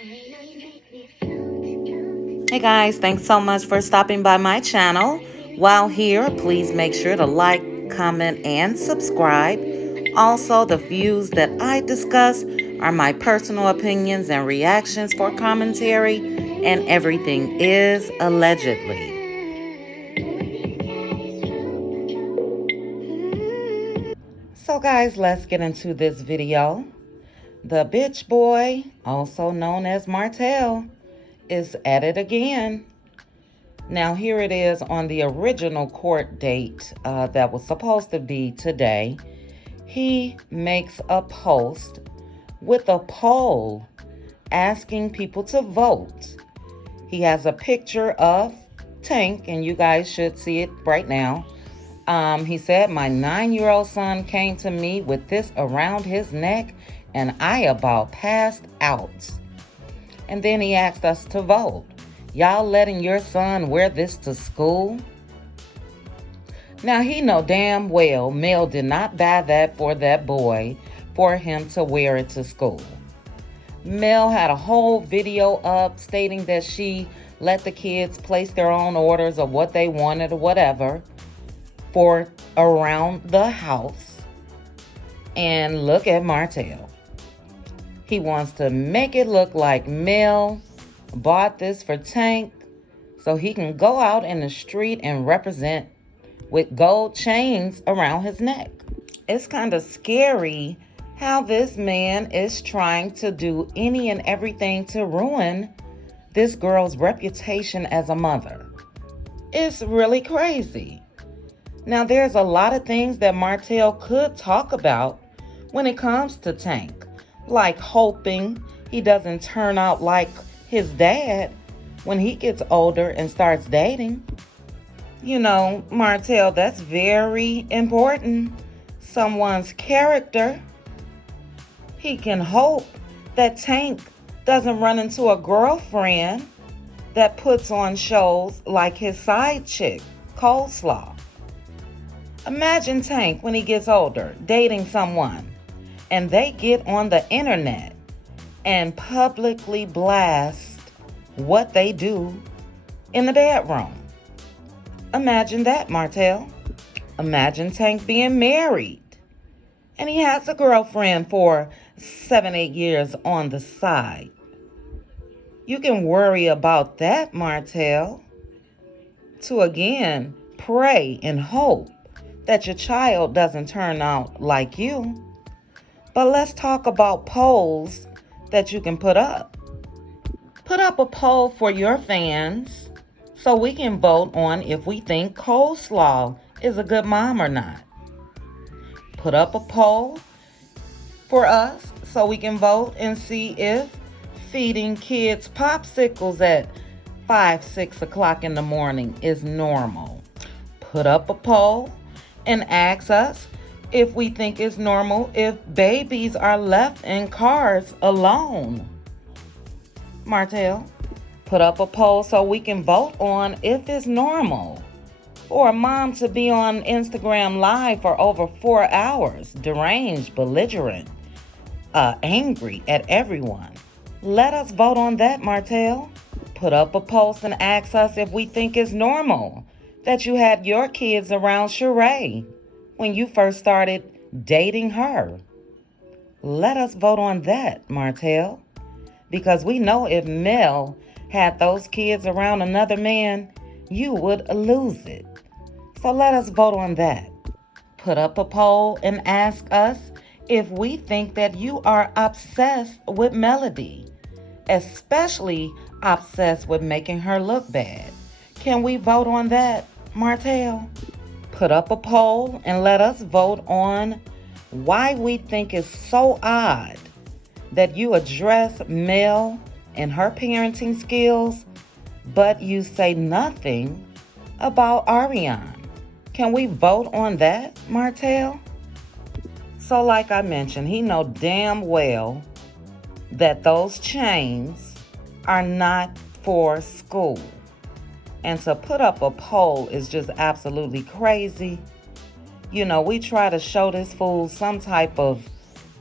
Hey guys, thanks so much for stopping by my channel. While here, please make sure to like, comment, and subscribe. Also, the views that I discuss are my personal opinions and reactions for commentary, and everything is allegedly. So guys, let's get into this video. The bitch boy, also known as Martell, is at it again. Now, here it is on the original court date that was supposed to be today. He makes a post with a poll asking people to vote. He has a picture of Tank, and you guys should see it right now. He said, "My 9-year-old son came to me with this around his neck, and I about passed out." And then he asked us to vote. Y'all letting your son wear this to school? Now he know damn well Mel did not buy that for that boy for him to wear it to school. Mel had a whole video up stating that she let the kids place their own orders of what they wanted or whatever for around the house. And look at Martell. He wants to make it look like Mel bought this for Tank so he can go out in the street and represent with gold chains around his neck. It's kind of scary how this man is trying to do any and everything to ruin this girl's reputation as a mother. It's really crazy. Now, there's a lot of things that Martell could talk about when it comes to Tank, like hoping he doesn't turn out like his dad when he gets older and starts dating. You know, Martell, that's very important. Someone's character. He can hope that Tank doesn't run into a girlfriend that puts on shows like his side chick, Coleslaw. Imagine Tank when he gets older, dating someone, and they get on the internet and publicly blast what they do in the bedroom. Imagine that, Martell. Imagine Tank being married and he has a girlfriend for 7-8 years on the side. You can worry about that, Martell, to again pray and hope that your child doesn't turn out like you. But let's talk about polls that you can put up. Put up a poll for your fans so we can vote on if we think Coleslaw is a good mom or not. Put up a poll for us so we can vote and see if feeding kids popsicles at 5-6 o'clock in the morning is normal. Put up a poll and ask us if we think it's normal if babies are left in cars alone. Martell, put up a poll so we can vote on if it's normal for a mom to be on Instagram Live for over 4 hours, deranged, belligerent, angry at everyone. Let us vote on that, Martell. Put up a post and ask us if we think it's normal that you had your kids around Sheree when you first started dating her. Let us vote on that, Martell, because we know if Mel had those kids around another man, you would lose it. So let us vote on that. Put up a poll and ask us if we think that you are obsessed with Melody, especially obsessed with making her look bad. Can we vote on that, Martell? Put up a poll and let us vote on why we think it's so odd that you address Mel and her parenting skills, but you say nothing about Ariane. Can we vote on that, Martell? So like I mentioned, he know damn well that those chains are not for school. And to put up a poll is just absolutely crazy. You know, we try to show this fool some type of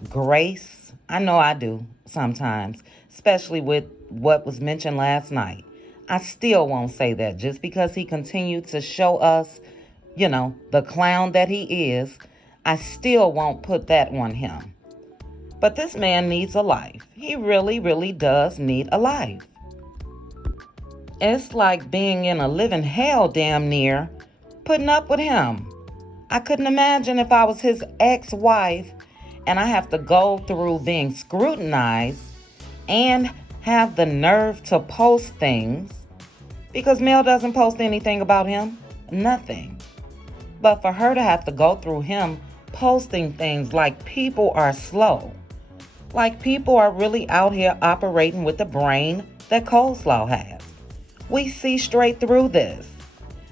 grace I know I do sometimes, especially with what was mentioned last night. I still won't say that just because he continued to show us, the clown that he is. I still won't put that on him. But this man needs a life. He really, really does need a life. It's like being in a living hell damn near, putting up with him. I couldn't imagine if I was his ex-wife and I have to go through being scrutinized and have the nerve to post things because Mel doesn't post anything about him. Nothing. But for her to have to go through him posting things like people are slow. Like people are really out here operating with the brain that Coleslaw has. We see straight through this.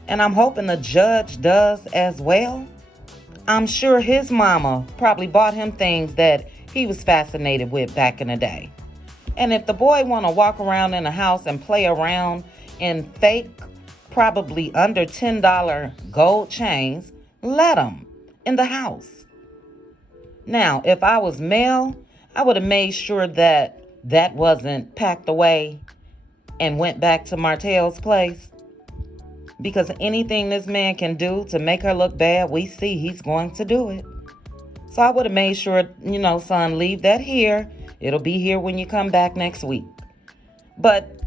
And I'm hoping the judge does as well. I'm sure his mama probably bought him things that he was fascinated with back in the day. And if the boy want to walk around in the house and play around in fake, probably under $10 gold chains, let him in the house. Now, if I was Mel, I would have made sure that that wasn't packed away and went back to Martell's place. Because anything this man can do to make her look bad, we see he's going to do it. So I would have made sure, son, leave that here. It'll be here when you come back next week. But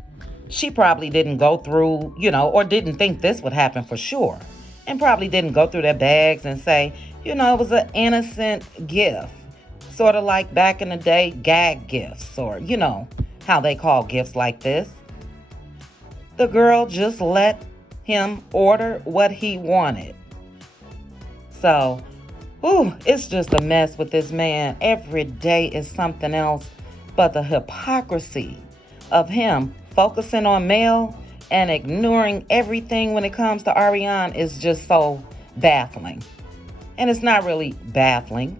she probably didn't go through, or didn't think this would happen for sure. And probably didn't go through their bags and say, it was an innocent gift. Sort of like back in the day, gag gifts, or, how they call gifts like this. The girl just let him order what he wanted. So, it's just a mess with this man. Every day is something else. But the hypocrisy of him focusing on Mel and ignoring everything when it comes to Ariane is just so baffling. And it's not really baffling.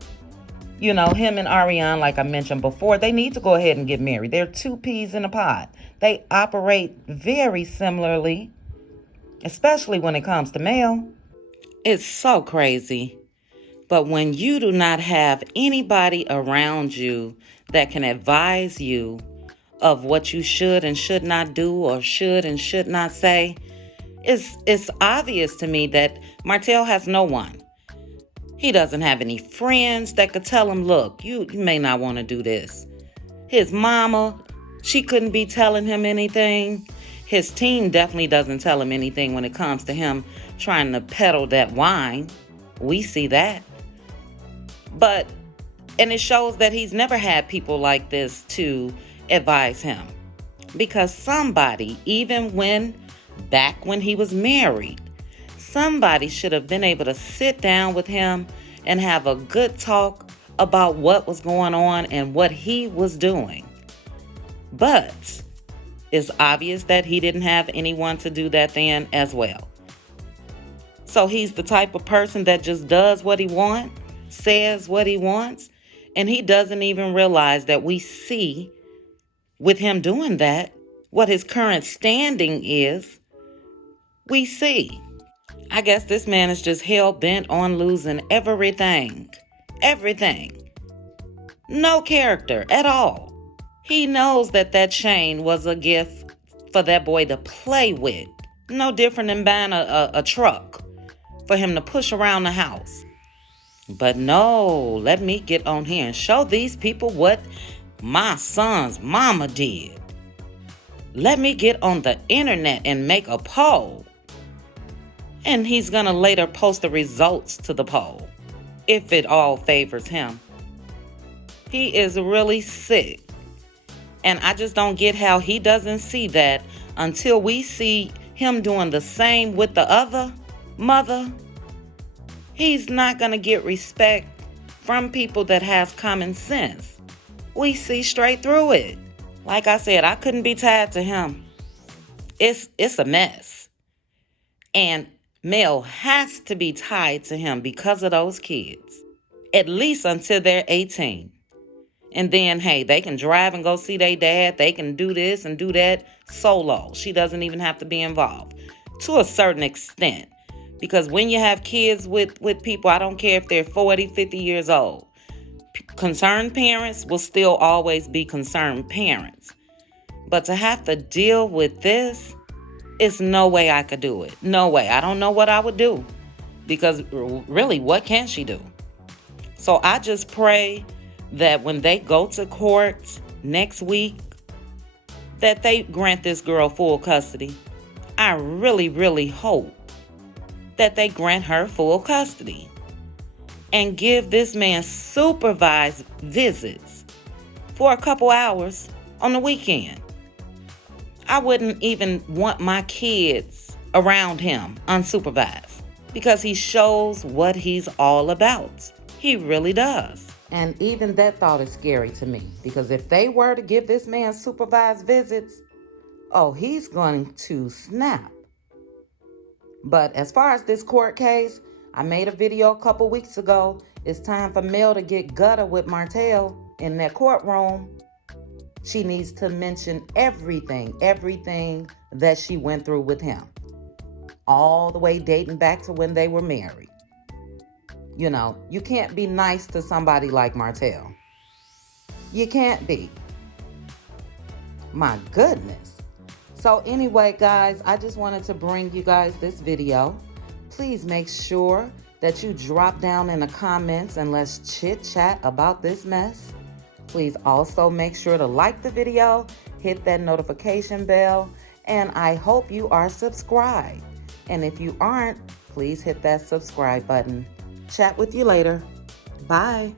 Him and Ariane, like I mentioned before, they need to go ahead and get married. They're two peas in a pod. They operate very similarly, especially when it comes to Mel. It's so crazy. But when you do not have anybody around you that can advise you of what you should and should not do or should and should not say, it's obvious to me that Martell has no one. He doesn't have any friends that could tell him, look, you may not want to do this. His mama, she couldn't be telling him anything. His team definitely doesn't tell him anything when it comes to him trying to peddle that wine. We see that. And it shows that he's never had people like this to advise him. Because somebody, even back when he was married, somebody should have been able to sit down with him and have a good talk about what was going on and what he was doing. But it's obvious that he didn't have anyone to do that then as well. So he's the type of person that just does what he wants, says what he wants, and he doesn't even realize that we see with him doing that, what his current standing is. We see. I guess this man is just hell-bent on losing everything. Everything. No character at all. He knows that chain was a gift for that boy to play with. No different than buying a truck for him to push around the house. But no, let me get on here and show these people what my son's mama did. Let me get on the internet and make a poll. And he's going to later post the results to the poll, if it all favors him. He is really sick. And I just don't get how he doesn't see that until we see him doing the same with the other mother. He's not going to get respect from people that has common sense. We see straight through it. Like I said, I couldn't be tied to him. It's a mess. And Mel has to be tied to him because of those kids. At least until they're 18. And then, hey, they can drive and go see their dad. They can do this and do that solo. She doesn't even have to be involved. To a certain extent. Because when you have kids with people, I don't care if they're 40, 50 years old. Concerned parents will still always be concerned parents. But to have to deal with this, it's no way I could do it. No way. I don't know what I would do. Because really, what can she do? So I just pray that when they go to court next week, that they grant this girl full custody. I really, really hope that they grant her full custody and give this man supervised visits for a couple hours on the weekend. I wouldn't even want my kids around him unsupervised because he shows what he's all about. He really does. And even that thought is scary to me because if they were to give this man supervised visits, oh, he's going to snap. But as far as this court case, I made a video a couple weeks ago. It's time for Mel to get gutter with Martell in that courtroom. She needs to mention everything that she went through with him. All the way dating back to when they were married. You know, you can't be nice to somebody like Martell. You can't be. My goodness. So anyway, guys, I just wanted to bring you guys this video. Please make sure that you drop down in the comments and let's chit chat about this mess. Please also make sure to like the video, hit that notification bell, and I hope you are subscribed. And if you aren't, please hit that subscribe button. Chat with you later. Bye.